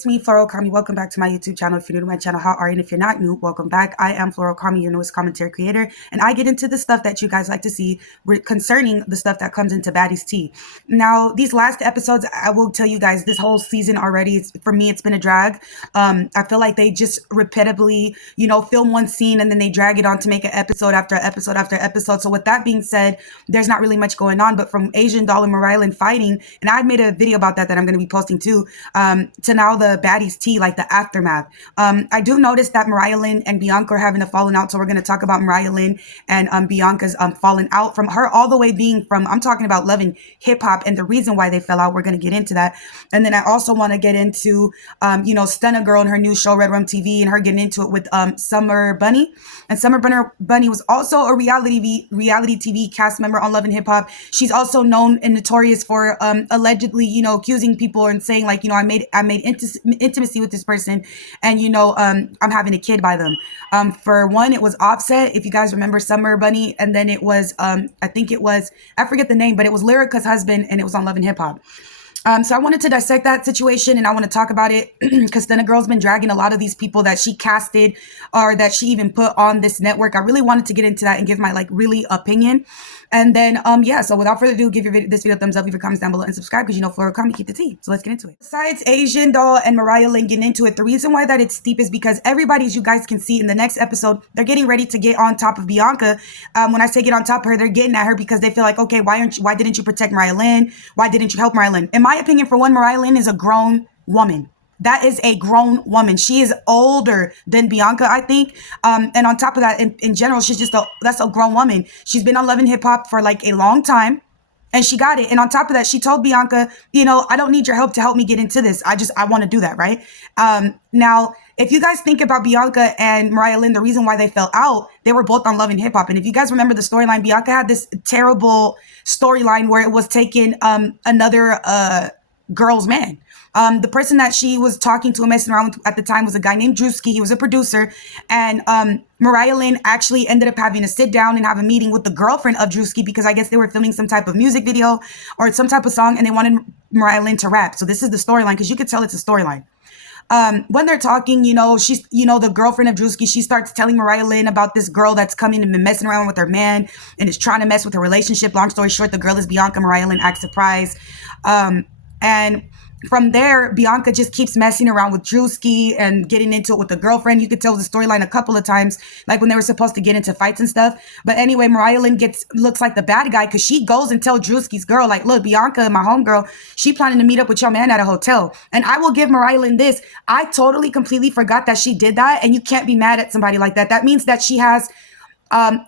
it's me, Floral Kami. Welcome back to my YouTube channel. If you're new to my channel, how are you? And if you're not new, welcome back. I am Floral Kami, your newest commentary creator, and I get into the stuff that you guys like to see concerning the stuff that comes into Baddies tea. Now, these last episodes, I will tell you guys, this whole season already, for me, it's been a drag. I feel like they just repetitively, film one scene and then they drag it on to make an episode after episode after episode. So with that being said, there's not really much going on. But from Asian Doll and Mariahlynn fighting, and I made a video about that I'm going to be posting too, to now the Baddies tea, like the aftermath. I do notice that Mariahlynn and Bianca are having a falling out. So we're going to talk about Mariahlynn and Bianca's falling out from her all the way being from, I'm talking about loving hip hop and the reason why they fell out. We're going to get into that. And then I also want to get into, Stunna Girl and her new show, Red Rum TV, and her getting into it with Summerɓunni. And Summerɓunni was also a reality TV cast member on Love and Hip Hop. She's also known and notorious for allegedly, accusing people and saying like, I made intimacy with this person, and I'm having a kid by them. For one, it was Offset, if you guys remember Summerɓunni, and then it was I forget the name, but it was Lyrica's husband, and it was on Love and Hip Hop. So I wanted to dissect that situation, and I want to talk about it because Stunna Girl's been dragging a lot of these people that she casted or that she even put on this network. I really wanted to get into that and give my really opinion. And then, so without further ado, give this video a thumbs up, leave your comments down below, and subscribe because Floral Kami, keep the tea. So let's get into it. Besides Asian Doll and Mariahlynn getting into it, the reason why that it's steep is because everybody, as you guys can see in the next episode, they're getting ready to get on top of Bianca. When I say get on top of her, they're getting at her because they feel like, okay, why didn't you protect Mariahlynn? Why didn't you help Mariahlynn? In my opinion, for one, Mariahlynn is a grown woman. That is a grown woman. She is older than Bianca, I think. And on top of that, in general, that's a grown woman. She's been on Love and Hip Hop for like a long time, and she got it. And on top of that, she told Bianca, I don't need your help to help me get into this. I want to do that, right? Now, if you guys think about Bianca and Mariahlynn, the reason why they fell out, they were both on Love and Hip Hop. And if you guys remember the storyline, Bianca had this terrible storyline where it was taking another girl's man. The person that she was talking to and messing around with at the time was a guy named Drewski. He was a producer. And Mariahlynn actually ended up having to sit down and have a meeting with the girlfriend of Drewski because I guess they were filming some type of music video or some type of song, and they wanted Mariahlynn to rap. So this is the storyline because you could tell it's a storyline. When they're talking, she's, the girlfriend of Drewski, she starts telling Mariahlynn about this girl that's coming and been messing around with her man and is trying to mess with her relationship. Long story short, the girl is Bianca. Mariahlynn acts surprised. And from there, Bianca just keeps messing around with Drewski and getting into it with the girlfriend. You could tell the storyline a couple of times, like when they were supposed to get into fights and stuff. But anyway, Mariahlynn looks like the bad guy because she goes and tells Drewski's girl, like, look, Bianca, my homegirl, she planning to meet up with your man at a hotel. And I will give Mariahlynn this. I totally, completely forgot that she did that. And you can't be mad at somebody like that. That means that she has...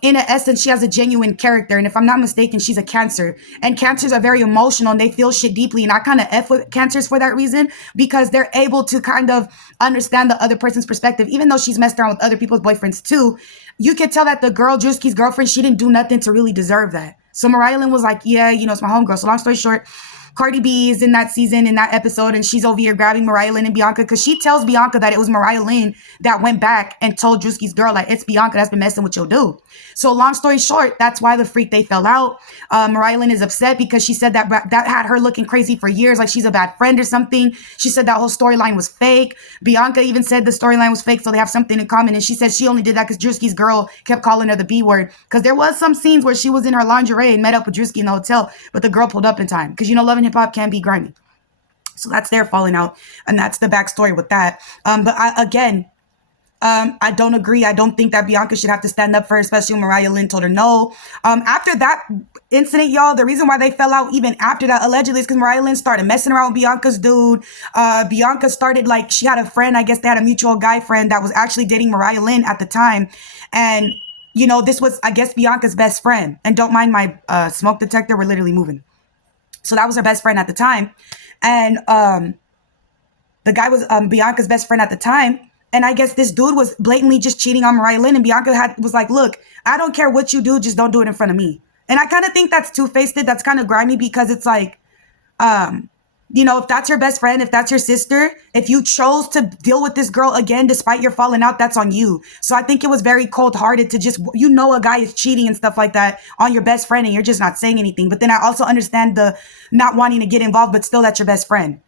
in essence, she has a genuine character. And if I'm not mistaken, she's a Cancer. And Cancers are very emotional and they feel shit deeply. And I kind of F with Cancers for that reason because they're able to kind of understand the other person's perspective. Even though she's messed around with other people's boyfriends too, you could tell that the girl, Drewski's girlfriend, she didn't do nothing to really deserve that. So Mariahlynn was like, yeah, it's my homegirl. So long story short, Cardi B is in that season, in that episode, and she's over here grabbing Mariahlynn and Bianca because she tells Bianca that it was Mariahlynn that went back and told Drewski's girl, like, it's Bianca that's been messing with your dude. So long story short, that's why the freak they fell out. Mariahlynn is upset because she said that had her looking crazy for years, like she's a bad friend or something. She said that whole storyline was fake. Bianca even said the storyline was fake, so they have something in common. And she said she only did that because Drewski's girl kept calling her the B word. Because there was some scenes where she was in her lingerie and met up with Drewski in the hotel, but the girl pulled up in time. Because Love and Hip Hop can be grimy. So that's their falling out. And that's the backstory with that. But I don't agree. I don't think that Bianca should have to stand up for her, especially when Mariahlynn told her no. After that incident, y'all, the reason why they fell out even after that, allegedly, is because Mariahlynn started messing around with Bianca's dude. Bianca started, she had a friend, I guess they had a mutual guy friend that was actually dating Mariahlynn at the time. And, this was, I guess, Bianca's best friend. And don't mind my smoke detector, we're literally moving. So that was her best friend at the time. And the guy was Bianca's best friend at the time. And I guess this dude was blatantly just cheating on Mariahlynn. And Bianca was like, look, I don't care what you do. Just don't do it in front of me. And I kind of think that's two-faced. That's kind of grimy because it's like, if that's your best friend, if that's your sister, if you chose to deal with this girl again, despite your falling out, that's on you. So I think it was very cold-hearted to just, a guy is cheating and stuff like that on your best friend and you're just not saying anything. But then I also understand the not wanting to get involved, but still that's your best friend.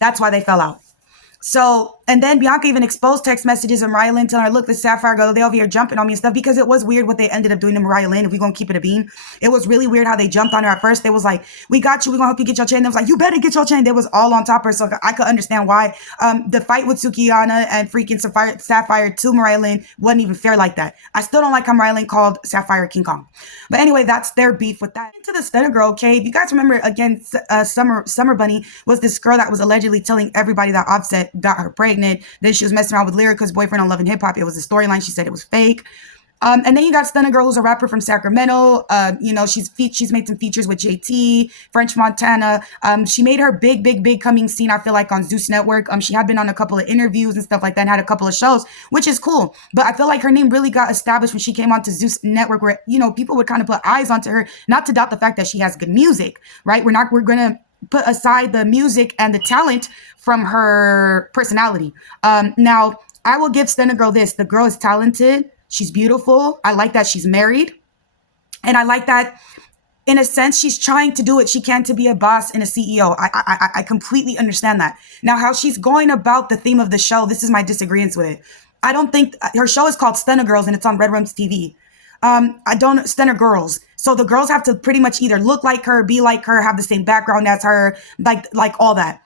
That's why they fell out. So, and then Bianca even exposed text messages of Mariahlynn telling her, look, the Sapphire girl, they over here jumping on me and stuff, because it was weird what they ended up doing to Mariahlynn, if we're going to keep it a beam. It was really weird how they jumped on her at first. They was like, we got you, we're going to help you get your chain. They was like, you better get your chain. They was all on top of her, so I could understand why. The fight with Sukiyana and freaking Sapphire to Mariahlynn wasn't even fair like that. I still don't like how Mariahlynn called Sapphire King Kong. But anyway, that's their beef with that. Into the Stunna Girl, okay? If you guys remember, again, Summerɓunni was this girl that was allegedly telling everybody that Offset got her pregnant. Then she was messing around with Lyrica's boyfriend on Love and Hip Hop. It was a storyline. She said it was fake. And then you got Stunna Girl, who's a rapper from Sacramento. You know, she's made some features with JT, French Montana. She made her big coming scene, I feel like, on Zeus Network. She had been on a couple of interviews and stuff like that and had a couple of shows, which is cool. But I feel like her name really got established when she came onto Zeus Network, where, you know, people would kind of put eyes onto her, not to doubt the fact that she has good music, right? We're going to put aside the music and the talent from her personality. Now, I will give Stunna Girl this. The girl is talented. She's beautiful. I like that she's married. And I like that, in a sense, she's trying to do what she can to be a boss and a CEO. I completely understand that. Now, how she's going about the theme of the show, this is my disagreements with it. I don't think, her show is called Stunna Girls and it's on Red Rums TV. Stunna Girls. So the girls have to pretty much either look like her, be like her, have the same background as her, like all that.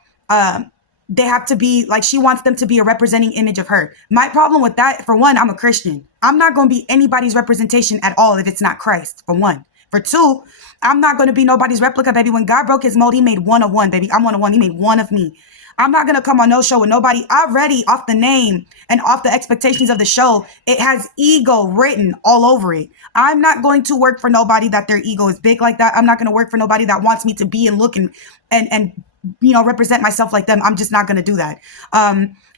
They have to be, like, she wants them to be a representing image of her. My problem with that, for one, I'm a Christian. I'm not going to be anybody's representation at all if it's not Christ, for one. For two, I'm not going to be nobody's replica, baby. When God broke his mold, he made one of one, baby. I'm one of one. He made one of me. I'm not going to come on no show with nobody. Already, off the name and off the expectations of the show, it has ego written all over it. I'm not going to work for nobody that their ego is big like that. I'm not going to work for nobody that wants me to be and look and you know, represent myself like them. I'm just not going to do that.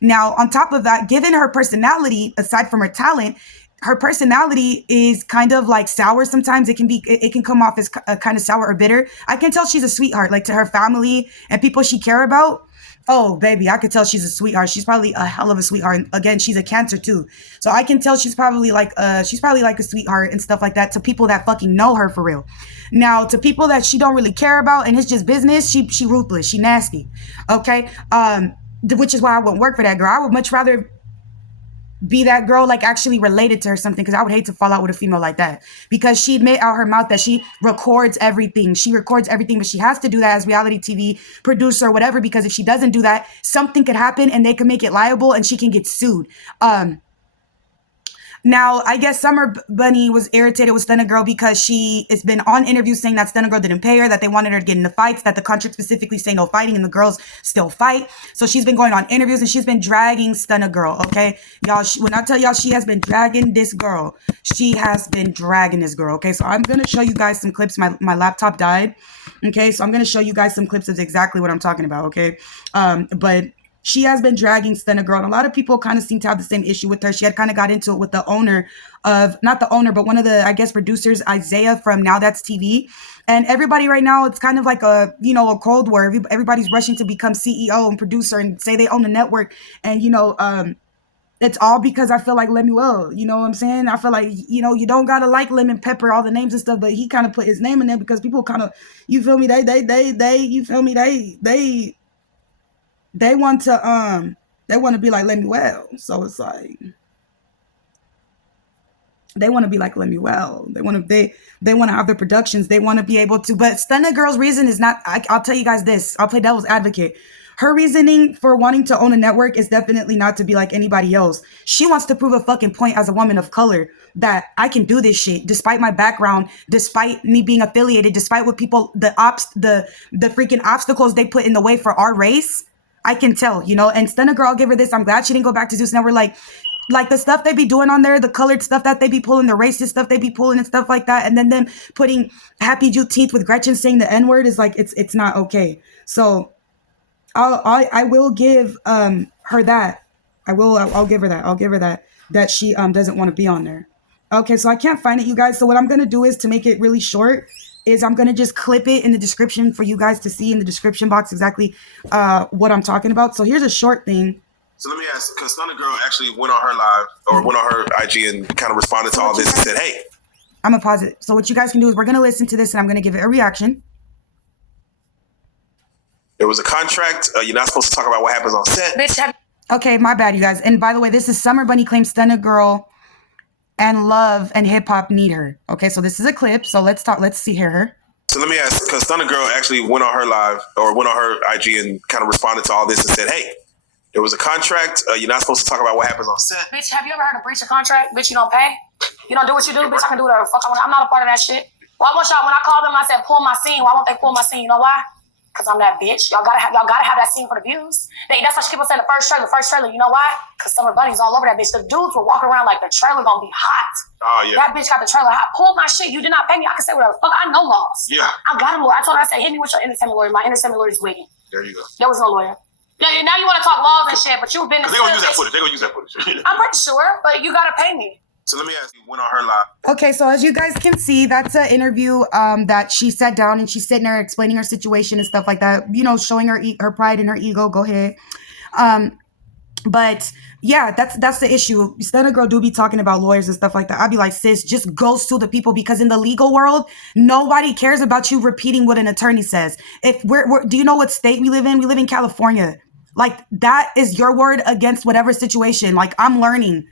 Now, on top of that, given her personality, aside from her talent, her personality is kind of like sour sometimes. It can come off as kind of sour or bitter. I can tell she's a sweetheart, like, to her family and people she care about. Oh, baby, I could tell she's a sweetheart. She's probably a hell of a sweetheart. And again, she's a Cancer too. So I can tell she's probably like a sweetheart and stuff like that to people that fucking know her for real. Now, to people that she don't really care about and it's just business, she ruthless. She nasty. Okay? Which is why I wouldn't work for that girl. I would much rather be that girl, like, actually related to her something, because I would hate to fall out with a female like that, because she made out her mouth that she records everything. She records everything, but she has to do that as reality TV producer or whatever, because if she doesn't do that, something could happen and they can make it liable and she can get sued. Now, I guess Summerɓunni was irritated with Stunna Girl because she has been on interviews saying that Stunna Girl didn't pay her, that they wanted her to get into fights, that the contract specifically say no fighting, and the girls still fight. So she's been going on interviews and she's been dragging Stunna Girl, okay? Y'all, when I tell y'all she has been dragging this girl, she has been dragging this girl, okay? So I'm going to show you guys some clips. My laptop died, okay? So I'm going to show you guys some clips of exactly what I'm talking about, okay? But she has been dragging Stunna Girl, and a lot of people kind of seem to have the same issue with her. She had kind of got into it with the owner of, not the owner, but one of the, I guess, producers, Isaiah from Now That's TV. And everybody right now, it's kind of like a Cold War. Everybody's rushing to become CEO and producer and say they own the network. And, it's all because I feel like Lemuel, you know what I'm saying? I feel like, you don't got to like Lemon Pepper, all the names and stuff, but he kind of put his name in there because people kind of, you feel me? They want to be like Lemuel. So it's like, they want to be like Lemuel. They want to have their productions. They want to be able to, but Stunna Girl's reason is not, I'll tell you guys this. I'll play devil's advocate. Her reasoning for wanting to own a network is definitely not to be like anybody else. She wants to prove a fucking point as a woman of color that I can do this shit despite my background, despite me being affiliated, despite what people, the freaking obstacles they put in the way for our race. I can tell, and Stunna Girl, I'll give her this. I'm glad she didn't go back to Zeus Network. Like the stuff they be doing on there, the colored stuff that they be pulling, the racist stuff they be pulling and stuff like that. And then them putting Happy Juneteenth with Gretchen saying the N-word is like, it's not okay. So I will give her that. I'll give her that she doesn't want to be on there. Okay, so I can't find it, you guys. So what I'm going to do is, to make it really short, is I'm going to just clip it in the description for you guys to see in the description box exactly what I'm talking about. So here's a short thing. So let me ask, because Stunna Girl actually went on her live, or went on her IG and kind of responded to all this and said, hey. I'm going to pause it. So what you guys can do is, we're going to listen to this and I'm going to give it a reaction. There was a contract. You're not supposed to talk about what happens on set. Bitch, okay, my bad, you guys. And by the way, this is Summerɓunni claims Stunna Girl and Love and hip hop need her. Okay, so this is a clip. So let's talk. Let's see her. So let me ask, because Stunna Girl actually went on her live or went on her IG and kind of responded to all this and said, "Hey, there was a contract. You're not supposed to talk about what happens on set." Bitch, have you ever heard of breach of contract? Bitch, you don't pay. You don't do what you do. Bitch, I can do whatever the fuck I want. I'm not a part of that shit. Why won't y'all? When I called them, I said pull my scene. Why won't they pull my scene? You know why? Because I'm that bitch. Y'all gotta have that scene for the views. That's why she keep on saying the first trailer. You know why? Because Summerɓunni's all over that bitch. The dudes were walking around like the trailer gonna be hot. Oh yeah. That bitch got the trailer hot. Pulled my shit. You did not pay me. I can say whatever the fuck. I know laws. Yeah. I got him lawyer. I told her, I said, hit me with your entertainment lawyer. My entertainment lawyer is waiting. There you go. There was no lawyer. Yeah, now you want to talk laws and shit, but you've been. They're gonna use that footage. They're gonna use that footage. I'm pretty sure, but you gotta pay me. So let me ask you, went on her live. Okay, so as you guys can see, that's an interview that she sat down and she's sitting there explaining her situation and stuff like that, you know, showing her pride and her ego. Go ahead. But yeah, that's the issue. Stunna Girl do be talking about lawyers and stuff like that. I'd be like, sis, just go sue the people, because in the legal world, nobody cares about you repeating what an attorney says. If do you know what state we live in? We live in California. Like, that is your word against whatever situation. Like, I'm learning.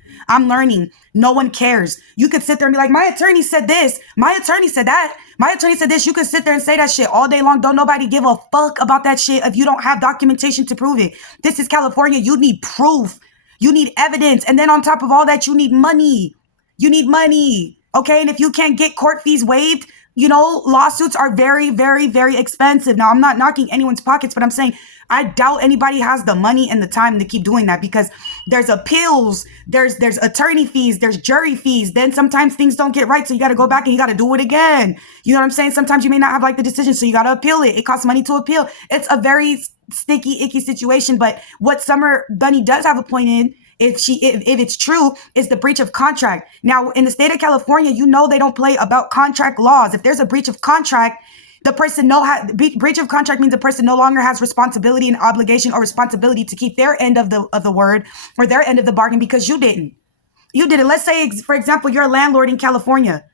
No one cares. You could sit there and be like, my attorney said this. My attorney said that. My attorney said this. You could sit there and say that shit all day long. Don't nobody give a fuck about that shit if you don't have documentation to prove it. This is California. You need proof. You need evidence. And then on top of all that, you need money. You need money. Okay? And if you can't get court fees waived, you know, lawsuits are very, very, very expensive. Now, I'm not knocking anyone's pockets, but I'm saying I doubt anybody has the money and the time to keep doing that, because there's appeals, there's attorney fees, there's jury fees. Then sometimes things don't get right, so you got to go back and you got to do it again. You know what I'm saying? Sometimes you may not have like the decision, so you got to appeal it. It costs money to appeal. It's a very sticky, icky situation. But what Summerɓunni does have a point in, if it's true, is the breach of contract. Now, in the state of California, you know they don't play about contract laws. If there's a breach of contract, the person breach of contract means the person no longer has responsibility and obligation or responsibility to keep their end of the word or their end of the bargain, because you didn't. You did it. Let's say, for example, you're a landlord in California,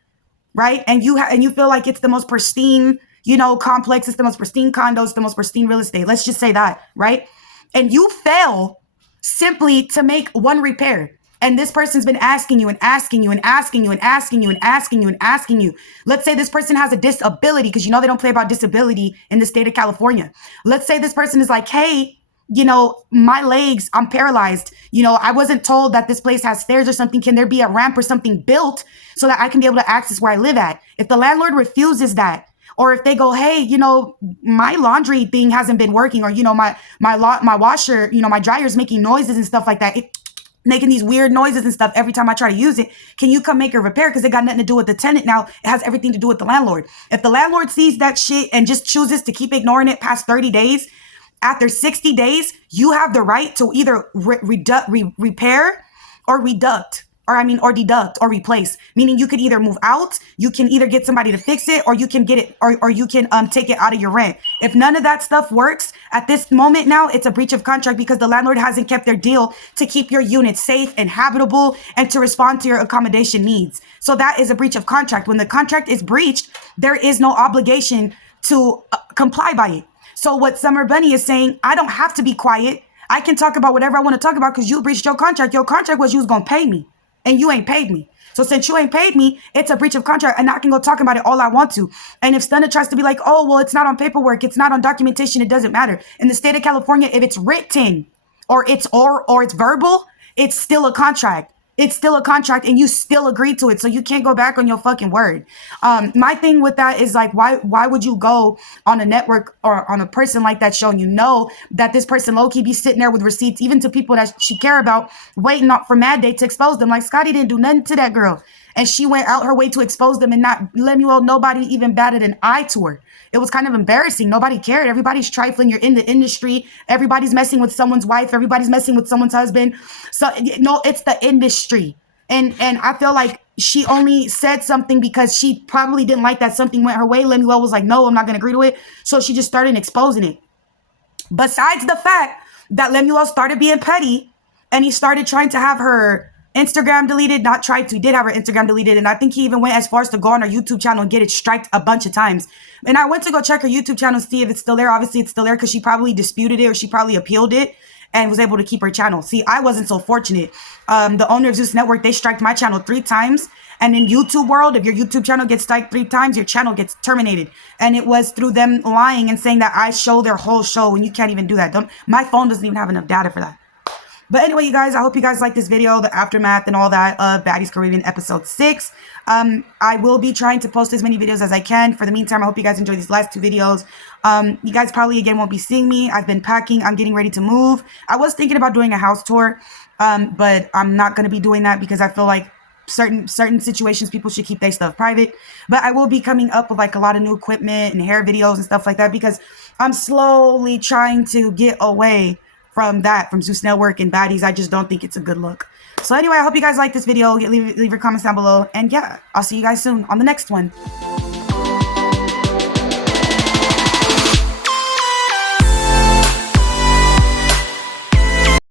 right? And you feel like it's the most pristine, you know, complex. It's the most pristine condos, the most pristine real estate. Let's just say that, right? And you fail simply to make one repair. And this person's been asking you and asking you and asking you and asking you and asking you and asking you. Let's say this person has a disability, because you know they don't play about disability in the state of California. Let's say this person is like, hey, you know, my legs, I'm paralyzed. You know, I wasn't told that this place has stairs or something. Can there be a ramp or something built so that I can be able to access where I live at? If the landlord refuses that, or if they go, hey, you know, my laundry thing hasn't been working, or, you know, my washer, you know, my dryer's making noises and stuff like that, making these weird noises and stuff every time I try to use it. Can you come make a repair? Because it got nothing to do with the tenant now. It has everything to do with the landlord. If the landlord sees that shit and just chooses to keep ignoring it past 30 days, after 60 days, you have the right to either repair or deduct or replace. Meaning you could either move out, you can either get somebody to fix it, or you can get it, or you can take it out of your rent. If none of that stuff works at this moment now, it's a breach of contract, because the landlord hasn't kept their deal to keep your unit safe and habitable and to respond to your accommodation needs. So that is a breach of contract. When the contract is breached, there is no obligation to comply by it. So what Summerɓunni is saying, I don't have to be quiet. I can talk about whatever I want to talk about because you breached your contract. Your contract was you was going to pay me, and you ain't paid me. So since you ain't paid me, it's a breach of contract, and I can go talk about it all I want to. And if Stunna tries to be like, oh, well, it's not on paperwork, it's not on documentation, it doesn't matter. In the state of California, if it's written or it's verbal, it's still a contract. It's still a contract, and you still agreed to it. So you can't go back on your fucking word. My thing with that is like, why would you go on a network or on a person like that show, and you know that this person low-key be sitting there with receipts, even to people that she care about, waiting up for Mad Day to expose them. Like, Scotty didn't do nothing to that girl, and she went out her way to expose them and not let me know nobody even batted an eye to her. It was kind of embarrassing. Nobody cared. Everybody's trifling. You're in the industry. Everybody's messing with someone's wife. Everybody's messing with someone's husband. So, no, it's the industry. And I feel like she only said something because she probably didn't like that something went her way. Lemuel was like, no, I'm not going to agree to it. So she just started exposing it. Besides the fact that Lemuel started being petty and he started trying to have her Instagram deleted, not tried to, he did have her Instagram deleted. And I think he even went as far as to go on her YouTube channel and get it striked a bunch of times. And I went to go check her YouTube channel to see if it's still there. Obviously, it's still there because she probably disputed it or she probably appealed it and was able to keep her channel. See, I wasn't so fortunate. The owner of Zeus Network, they striked my channel 3 times. And in YouTube world, if your YouTube channel gets striked 3 times, your channel gets terminated. And it was through them lying and saying that I show their whole show, and you can't even do that. My phone doesn't even have enough data for that. But anyway, you guys, I hope you guys like this video, the aftermath and all that of Baddies Caribbean episode 6. I will be trying to post as many videos as I can. For the meantime, I hope you guys enjoyed these last 2 videos. You guys probably, again, won't be seeing me. I've been packing. I'm getting ready to move. I was thinking about doing a house tour, but I'm not going to be doing that because I feel like certain situations, people should keep their stuff private. But I will be coming up with like a lot of new equipment and hair videos and stuff like that because I'm slowly trying to get away from that, from Zeus Network and Baddies. I just don't think it's a good look. So anyway, I hope you guys like this video. Leave your comments down below. And yeah, I'll see you guys soon on the next one.